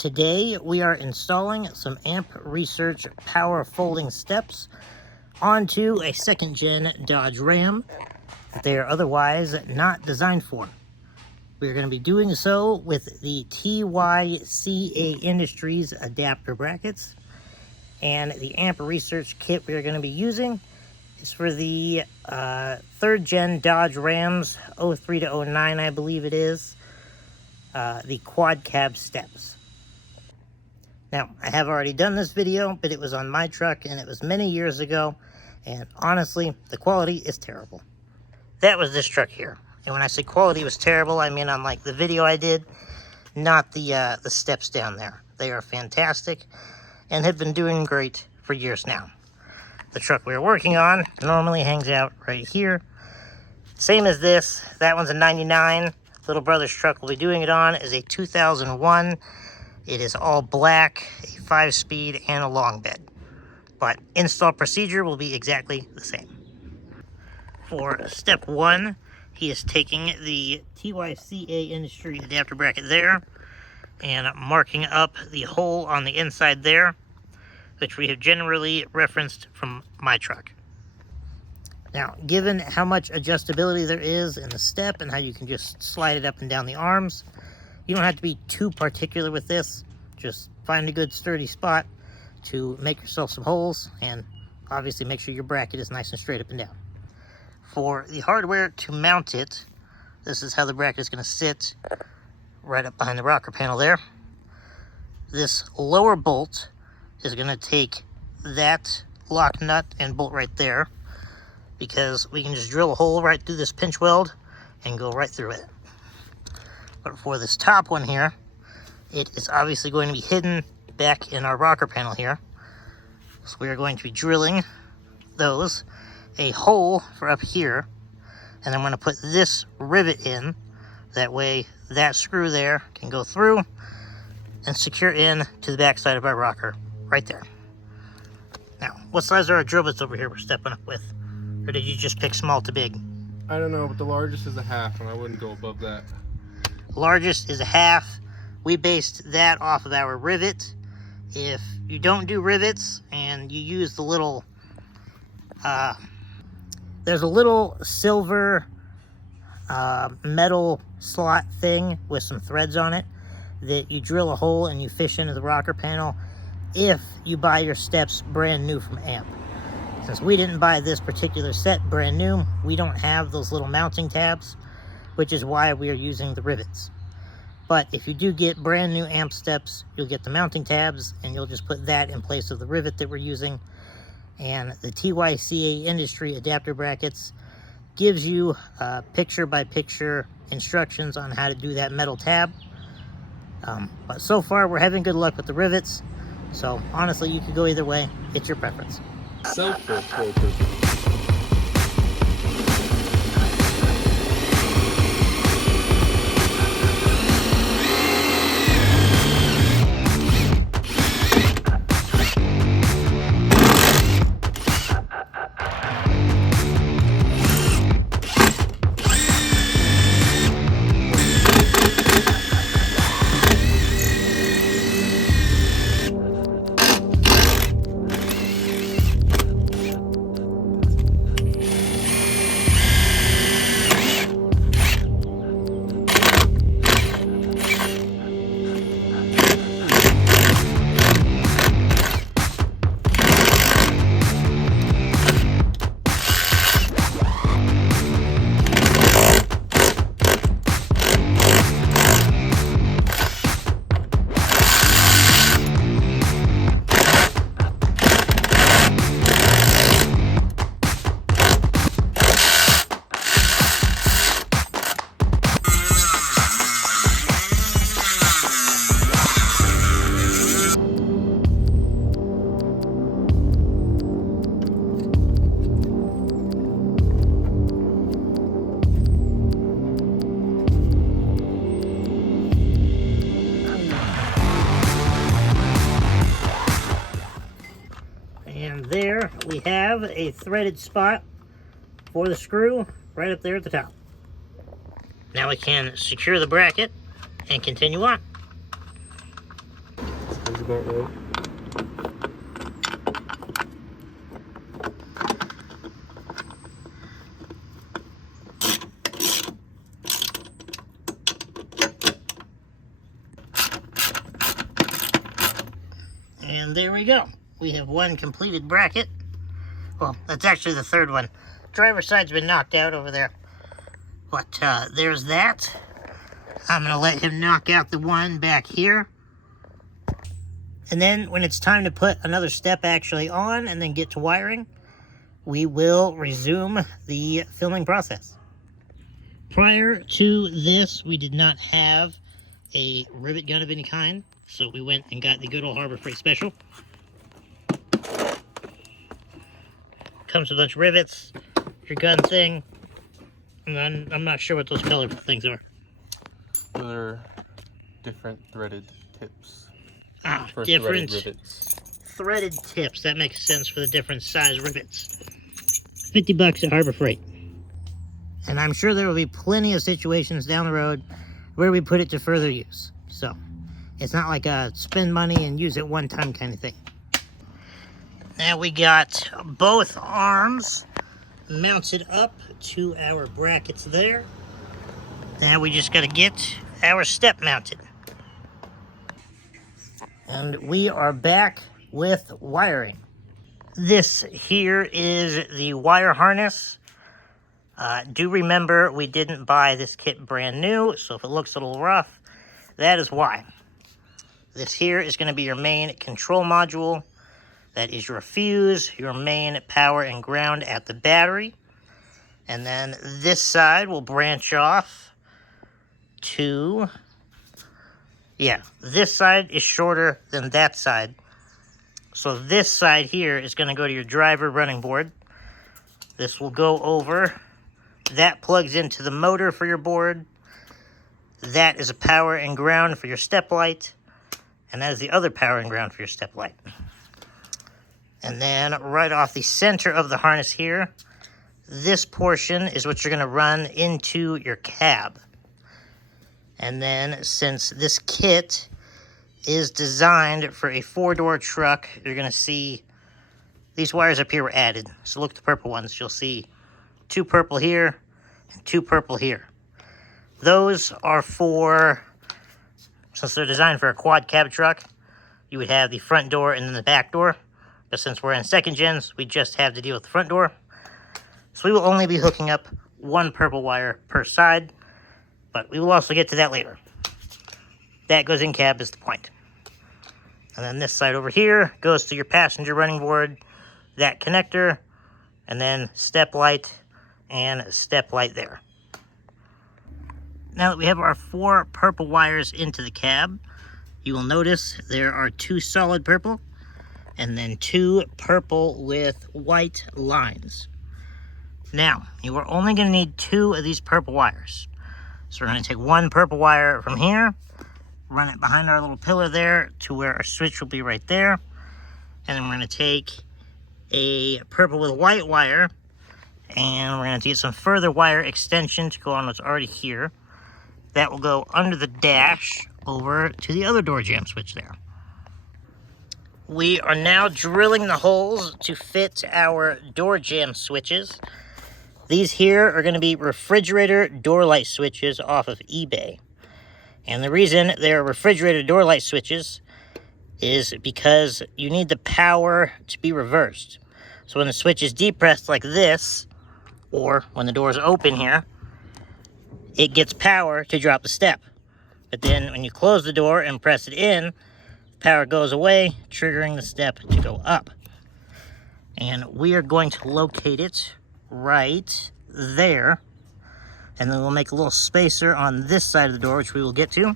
Today we are installing some Amp Research power folding steps onto a second gen Dodge Ram that they are otherwise not designed for. We're going to be doing so with the TYCA Industries adapter brackets, and the Amp Research kit we are going to be using is for the third gen Dodge Rams 03 to 09, I believe it is, the quad cab steps. Now, I have already done this video, but it was on my truck and it was many years ago, and honestly, the quality is terrible. That was this truck here. And when I say quality was terrible, I mean on like the video I did, not the steps down there. They are fantastic and have been doing great for years now. The truck we are working on normally hangs out right here. Same as this. That one's a 99. Little brother's truck we'll be doing it on is a 2001. It is all black, a 5-speed, and a long bed. But install procedure will be exactly the same. For step 1, he is taking the TYCA Industry adapter bracket there and marking up the hole on the inside there, which we have generally referenced from my truck. Now, given how much adjustability there is in the step and how you can just slide it up and down the arms, you don't have to be too particular with this. Just find a good sturdy spot to make yourself some holes, and obviously make sure your bracket is nice and straight up and down. For the hardware to mount it, this is how the bracket is going to sit right up behind the rocker panel there. This lower bolt is going to take that lock nut and bolt right there, because we can just drill a hole right through this pinch weld and go right through it. But for this top one here, it is obviously going to be hidden back in our rocker panel here. So we are going to be drilling those a hole for up here, and I'm going to put this rivet in. That way that screw there can go through and secure in to the back side of our rocker right there. Now, what size are our drill bits over here we're stepping up with? Or did you just pick small to big? I don't know, but the largest is a half, and I wouldn't go above that. Largest is a half. We based that off of our rivet. If you don't do rivets and you use the little, there's a little silver metal slot thing with some threads on it that you drill a hole and you fish into the rocker panel if you buy your steps brand new from Amp. Since we didn't buy this particular set brand new, we don't have those little mounting tabs, which is why we are using the rivets. But if you do get brand new Amp steps, you'll get the mounting tabs, and you'll just put that in place of the rivet that we're using. And the TYCA Industry adapter brackets gives you picture-by-picture instructions on how to do that metal tab. But so far, we're having good luck with the rivets. So honestly, you could go either way. It's your preference. Self-focus. there we have a threaded spot for the screw right up there at the top. Now we can secure the bracket and continue on. not right. And there we go. We have one completed bracket. Well, that's actually the third one. Driver's side's been knocked out over there. But there's that. I'm going to let him knock out the one back here. And then when it's time to put another step actually on and then get to wiring, we will resume the filming process. Prior to this, we did not have a rivet gun of any kind, so we went and got the good old Harbor Freight Special. Comes with a bunch of rivets, your gun thing, and then I'm not sure what those color things are. They're different threaded tips. Ah, for different threaded threaded tips. That makes sense for the different size rivets. $50 at Harbor Freight. And I'm sure there will be plenty of situations down the road where we put it to further use. So, it's not like a spend money and use it one time kind of thing. Now we got both arms mounted up to our brackets there. Now we just got to get our step mounted. And we are back with wiring. This here is the wire harness. Do remember we didn't buy this kit brand new, so if it looks a little rough, that is why. This here is going to be your main control module. That is your fuse, your main power and ground at the battery. And then this side will branch off to... Yeah, this side is shorter than that side. So this side here is going to go to your driver running board. This will go over. That plugs into the motor for your board. That is a power and ground for your step light. And that is the other power and ground for your step light. And then right off the center of the harness here, this portion is what you're going to run into your cab. And then since this kit is designed for a 4-door truck, you're going to see these wires up here were added. So look at the purple ones. You'll see 2 purple here and 2 purple here. Those are for, since they're designed for a quad cab truck, you would have the front door and then the back door. But since we're in second gens, we just have to deal with the front door. So we will only be hooking up 1 purple wire per side. But we will also get to that later. That goes in cab is the point. And then this side over here goes to your passenger running board, that connector, and then step light and step light there. Now that we have our 4 purple wires into the cab, you will notice there are 2 solid purple and then 2 purple with white lines. Now, you are only going to need 2 of these purple wires. So we're going to take 1 purple wire from here, run it behind our little pillar there to where our switch will be right there. And then we're going to take a purple with white wire, and we're going to get some further wire extension to go on what's already here. That will go under the dash over to the other door jamb switch there. We are now drilling the holes to fit our door jamb switches. These here are going to be refrigerator door light switches off of eBay. And the reason they're refrigerator door light switches is because you need the power to be reversed. So when the switch is depressed like this, or when the door is open here, it gets power to drop the step. But then when you close the door and press it in, power goes away, triggering the step to go up. And we are going to locate it right there, and then we'll make a little spacer on this side of the door, which we will get to,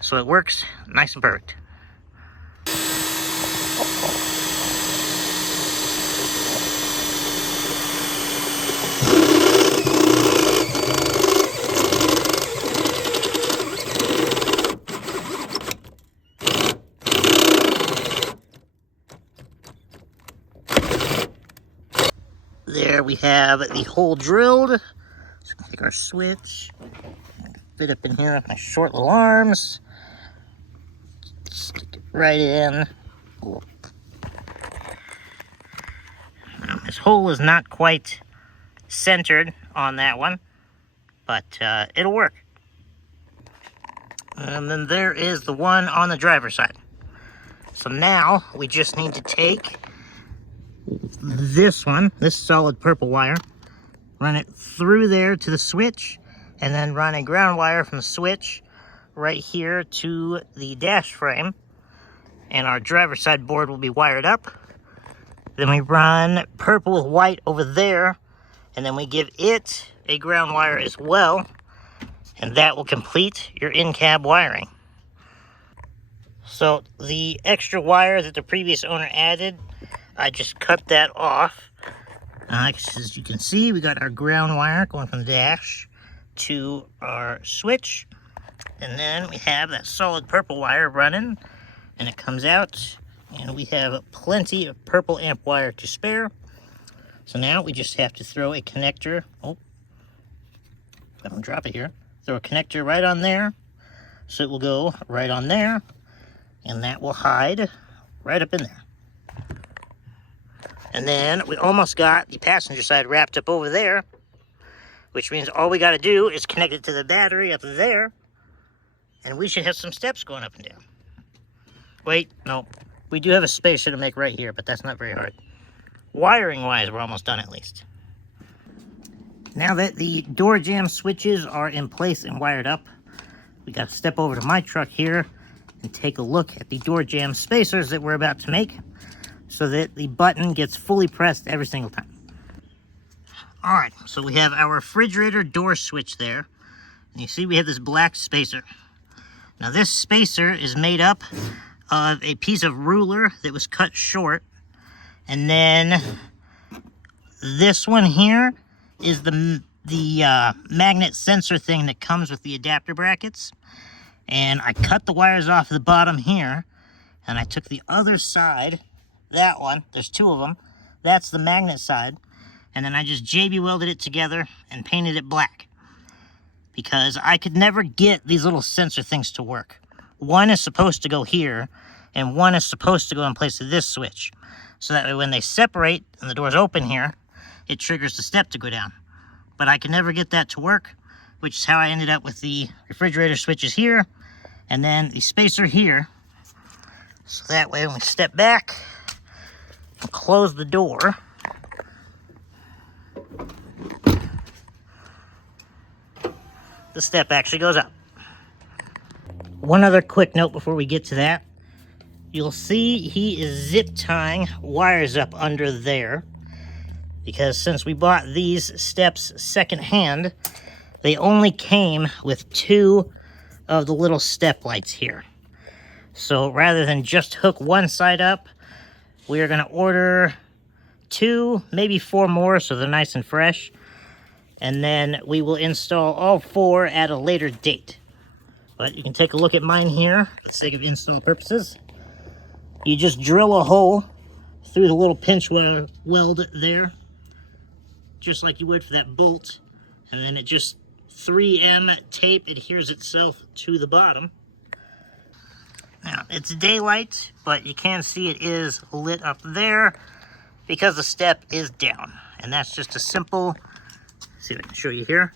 so it works nice and perfect. There we have the hole drilled. So take our switch, fit up in here with my short little arms, stick it right in. This hole is not quite centered on that one, but it'll work. And then there is the one on the driver's side. So now we just need to take this one, this solid purple wire, run it through there to the switch, and then run a ground wire from the switch right here to the dash frame, and our driver's side board will be wired up. Then we run purple with white over there, and then we give it a ground wire as well, and that will complete your in-cab wiring. So the extra wire that the previous owner added, I just cut that off. As you can see, we got our ground wire going from the dash to our switch, and then we have that solid purple wire running, and it comes out, and we have plenty of purple amp wire to spare. So now we just have to throw a connector. Oh, don't drop it here. Throw a connector right on there, so it will go right on there, and that will hide right up in there. And then we almost got the passenger side wrapped up over there, which means all we got to do is connect it to the battery up there, and we should have some steps going up and down. Wait, no, we do have a spacer to make right here, but that's not very hard. Wiring-wise, we're almost done at least. Now that the door jamb switches are in place and wired up, we got to step over to my truck here and take a look at the door jamb spacers that we're about to make, so that the button gets fully pressed every single time. All right, so we have our refrigerator door switch there. And you see we have this black spacer. Now this spacer is made up of a piece of ruler that was cut short. And then this one here is the magnet sensor thing that comes with the adapter brackets. And I cut the wires off the bottom here, and I took the other side, that one, there's two of them, that's the magnet side, and then I just JB welded it together and painted it black, because I could never get these little sensor things to work. One is supposed to go here, and one is supposed to go in place of this switch, so that way when they separate and the doors open here, it triggers the step to go down. But I could never get that to work, which is how I ended up with the refrigerator switches here, and then the spacer here, so that way when we step back, close the door, the step actually goes up. One other quick note before we get to that. You'll see he is zip tying wires up under there, because since we bought these steps secondhand, they only came with two of the little step lights here. So rather than just hook one side up, we are going to order 2, maybe 4 more, so they're nice and fresh. And then we will install all 4 at a later date. But you can take a look at mine here for the sake of install purposes. You just drill a hole through the little pinch weld there, just like you would for that bolt. And then it just 3M tape adheres itself to the bottom. Now, it's daylight, but you can see it is lit up there because the step is down. And that's just a simple, see if I can show you here.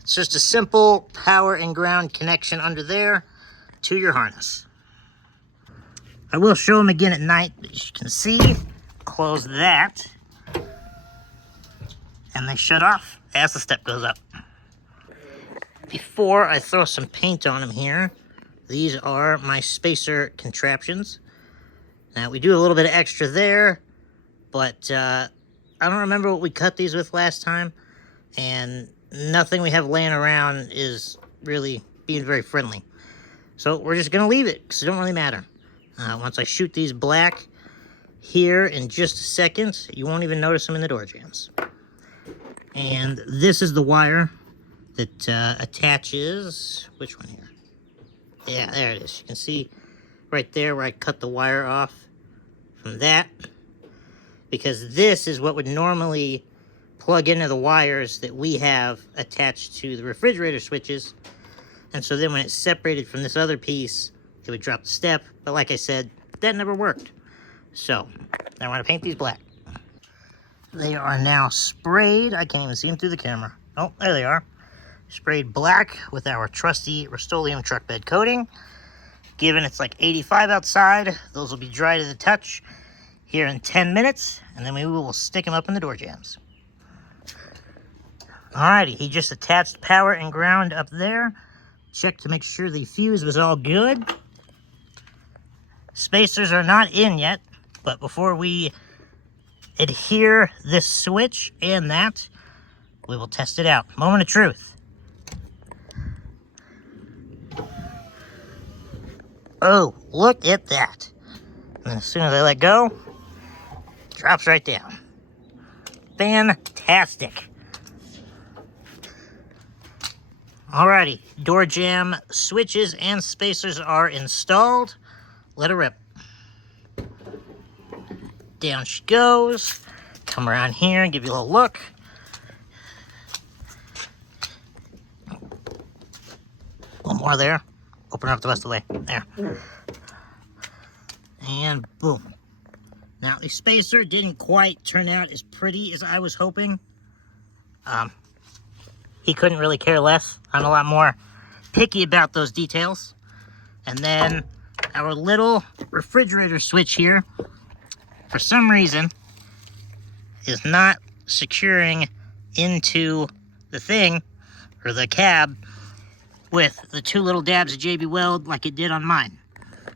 It's just a simple power and ground connection under there to your harness. I will show them again at night, but as you can see, close that, and they shut off as the step goes up. Before I throw some paint on them here, these are my spacer contraptions. Now, we do a little bit of extra there, but I don't remember what we cut these with last time, and nothing we have laying around is really being very friendly. So we're just going to leave it, because it don't really matter. Once I shoot these black here in just a second, you won't even notice them in the door jambs. And this is the wire that attaches, which one here? Yeah, there it is. You can see right there where I cut the wire off from that, because this is what would normally plug into the wires that we have attached to the refrigerator switches. And so then when it's separated from this other piece, it would drop the step. But like I said, that never worked. So I want to paint these black. They are now sprayed. I can't even see them through the camera. Oh, there they are. Sprayed black with our trusty Rust-Oleum truck bed coating. Given it's like 85 outside, those will be dry to the touch here in 10 minutes, and then we will stick them up in the door jambs. Alrighty, he just attached power and ground up there. Checked to make sure the fuse was all good. Spacers are not in yet, but before we adhere this switch and that, we will test it out. Moment of truth. Oh, look at that. And as soon as I let go, it drops right down. Fantastic. Alrighty, door jamb switches and spacers are installed. Let her rip. Down she goes. Come around here and give you a little look. One more there. Open up the rest of the way. There. And boom. Now, the spacer didn't quite turn out as pretty as I was hoping. He couldn't really care less. I'm a lot more picky about those details. And then our little refrigerator switch here, for some reason, is not securing into the thing, or the cab, with the two little dabs of JB Weld like it did on mine.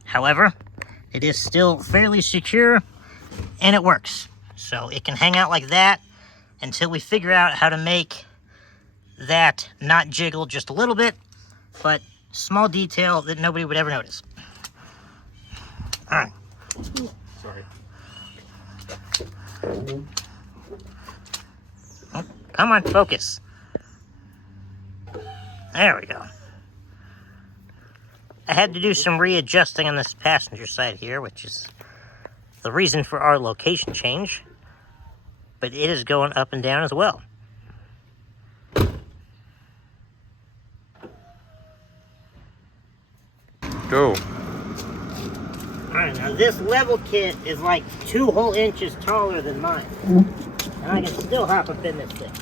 However, it is still fairly secure, and it works. So it can hang out like that until we figure out how to make that not jiggle just a little bit, but small detail that nobody would ever notice. All right. Sorry. Oh, come on, focus. There we go. I had to do some readjusting on this passenger side here, which is the reason for our location change, but it is going up and down as well. Go. Alright, now this level kit is like 2 whole inches taller than mine. And I can still hop up in this thing.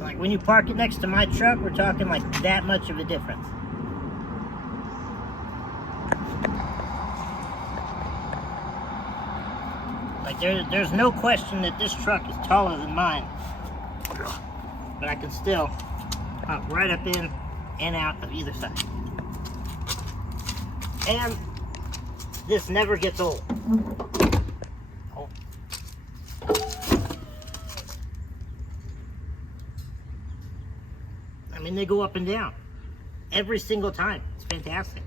Like when you park it next to my truck, we're talking like that much of a difference. Like there's no question that this truck is taller than mine. But I can still hop right up in and out of either side. And this never gets old. Oh. I mean, they go up and down every single time. It's fantastic.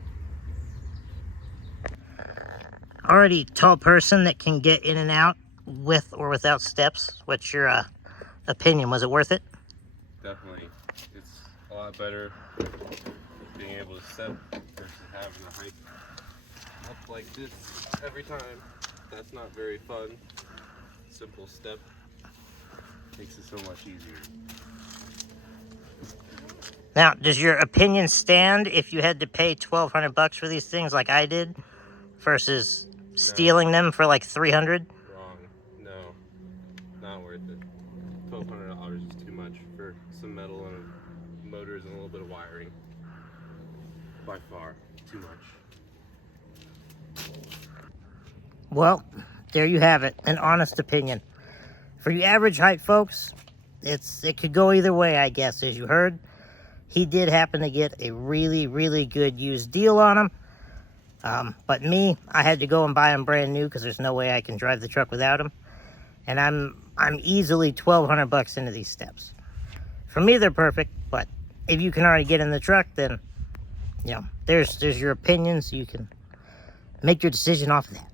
Already tall person that can get in and out with or without steps. What's your opinion? Was it worth it? Definitely. It's a lot better being able to step versus having to hike up like this every time. That's not very fun. Simple step makes it so much easier. Now, does your opinion stand if you had to pay $1,200 for these things like I did versus stealing them for like $300? Wrong. No. Not worth it. $1,200 is too much for some metal and motors and a little bit of wiring. By far, too much. Well, there you have it, an honest opinion. For you average height folks, it could go either way, I guess. As you heard, he did happen to get a really, really good used deal on him. But me, I had to go and buy him brand new because there's no way I can drive the truck without him. And I'm easily $1,200 into these steps. For me, they're perfect, but if you can already get in the truck, then, you know, there's your opinion, so you can make your decision off of that.